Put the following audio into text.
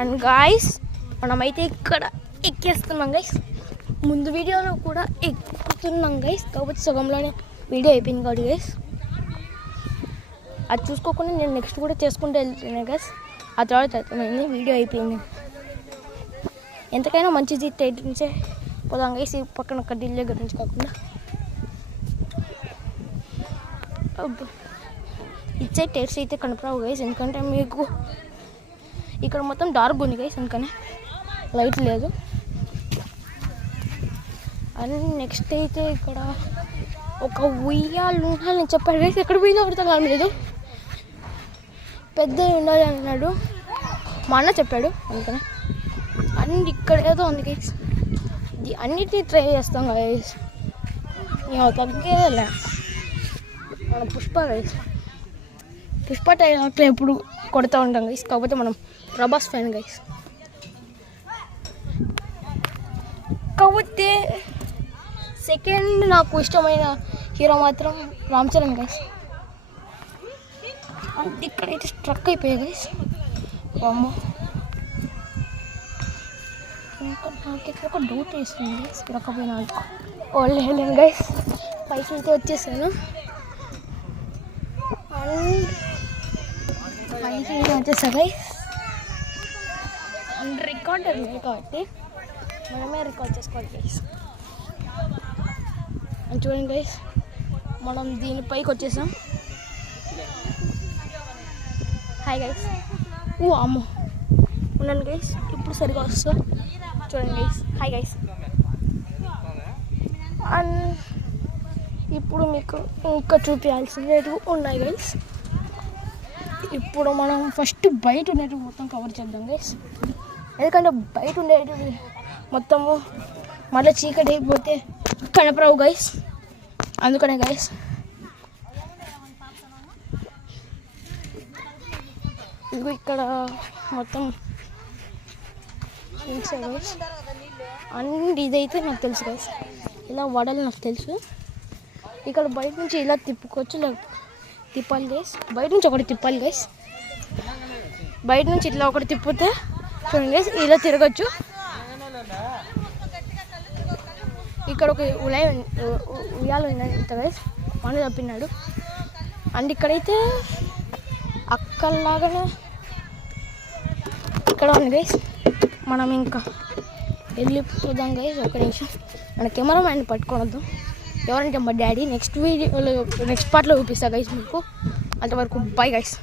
And guys మనమైతే ఇక్కడ ఎక్కేస్తున్నాం guys. ముందు వీడియోలో కూడా ఎక్కుతున్నాం గైస్, కాకపోతే సగంలోనే వీడియో అయిపోయింది కాబట్టి గైస్ అది చూసుకోకుండా నేను నెక్స్ట్ కూడా చేసుకుంటూ వెళ్తున్నాను గైస్. ఆ తర్వాత అర్థమైంది వీడియో అయిపోయింది. ఎంతకైనా మంచిది టైట్ నుంచే పోదాం గైస్, ఈ పక్కన కడ్డీల దగ్గర నుంచి కాకుండా. ఇటు సైడ్ టైర్స్ అయితే కనపరావు గైస్, ఎందుకంటే మీకు ఇక్కడ మొత్తం డార్క్ ఉంది గైస్, అందుకనే లైట్ లేదు. అండ్ నెక్స్ట్ అయితే ఇక్కడ ఒక ఉయ్యాలు ఉండాలని చెప్పాడు గైస్, ఎక్కడ పోయిందో అర్థం కాలేదు. పెద్ద ఉండాలి అన్నాడు మా అన్న చెప్పాడు, అందుకనే. అండ్ ఇక్కడ ఏదో ఉంది గైస్, ఇది అన్నిటినీ ట్రై చేస్తాం గైస్, తగ్గేలే. మన పుష్ప గైస్, పుష్ప టైలర్లో ఎప్పుడు కొడుతూ ఉంటాం గైస్, కాకపోతే మనం ప్రభాస్ ఫ్యాన్ గైస్. కాకపోతే సెకండ్ నాకు ఇష్టమైన హీరో మాత్రం రామ్ చరణ్ గైస్. అంటే ఇక్కడైతే స్ట్రక్ అయిపోయాయి గైస్. అమ్మ ఇంకా నాకైతే ఒక డౌట్ వేస్తుంది గైస్, తిరగకపోయినా ఓన్లీ హెలెన్ గైస్. పైకి అయితే వచ్చేసాను. పైకి వచ్చేసా గైస్. అండ్ రికార్డర్ లేదు కాబట్టి మనమే రికార్డ్ చేసుకోవాలి గైస్. అని చూడండి గైస్, మనం దీనిపైకి వచ్చేసాం. Hi guys. అమ్మో ఉన్నాను గైస్, ఇప్పుడు సరిగా వస్తా. చూడండి గైస్, హాయ్ గైస్. అండ్ ఇప్పుడు మీకు ఇంకా చూపించాల్సినవి ఉన్నాయి గైస్. ఇప్పుడు మనం ఫస్ట్ బయట ఉండేవి మొత్తం కవర్ చేద్దాం గైస్, ఎందుకంటే బయట ఉండేవి మొత్తము మళ్ళీ చీకటి అయిపోతే కనపరావు గైస్, అందుకనే గైస్. ఇదిగో ఇక్కడ మొత్తం తెలుసు గైస్. అండ్ ఇదైతే నాకు తెలుసు గైస్, ఇలా వడలు నాకు తెలుసు. ఇక్కడ బయట నుంచి ఇలా తిప్పుకోవచ్చు, తిప్పాలి గైస్. బయట నుంచి ఒకటి తిప్పాలి గైస్, బయట నుంచి ఇట్లా ఒకటి తిప్పితే చూడండి గైస్, ఇలా తిరగచ్చు. ఇక్కడ ఒక ఉయ్యాలు ఉన్నాయి గైస్, మన తప్పినాడు. అండ్ ఇక్కడైతే అక్కల్లాగానే ఇక్కడ ఉంది గైస్. మనం ఇంకా వెళ్ళిపోదాం గైస్. ఒక నిమిషం, మన కెమెరా మ్యాన్ పట్టుకోవద్దు, ఎవరంటే మా డాడీ. నెక్స్ట్ వీడియోలో నెక్స్ట్ పార్ట్లో చూపిస్తా గైస్ మీకు. అంతవరకు బై గైస్.